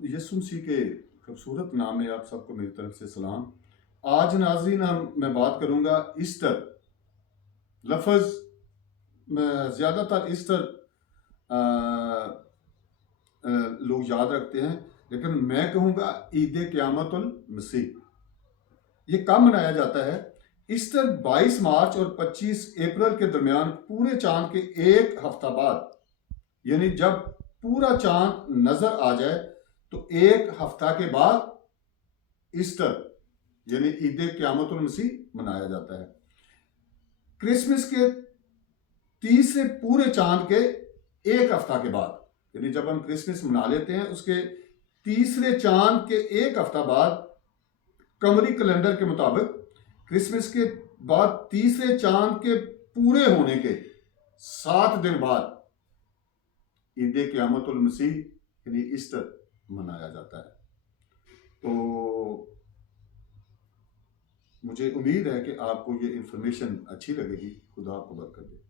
यीशु मसीह के खूबसूरत नाम में आप सबको मेरी तरफ से सलाम। आज नाज़रीन मैं बात करूंगा ईस्टर लफ्ज़ में। ज़्यादातर ईस्टर अ, लोग याद रखते हैं, लेकिन मैं कहूँगा ईद क़यामतुल मसीह। ये कब मनाया जाता है? ईस्टर 22 मार्च और 25 अप्रैल के दरमियान पूरे चांद के एक हफ्ता बाद, यानी जब पूरा चांद नजर आ जाए तो एक हफ्ता के बाद ईस्टर यानी ईद क़यामतुल मसीह मनाया जाता है। क्रिसमस के तीसरे पूरे चांद के एक हफ्ता के बाद, यानी जब हम क्रिसमस मना लेते हैं उसके तीसरे चांद के एक हफ्ता बाद कमरी कैलेंडर के मुताबिक क्रिसमस के बाद तीसरे चांद के पूरे होने के 7 दिन बाद ईद क़यामतुल मसीह यानी ईस्टर मनाया जाता है। तो मुझे उम्मीद है कि आपको ये इंफॉर्मेशन अच्छी लगेगी। खुदा आपको बरकत दे।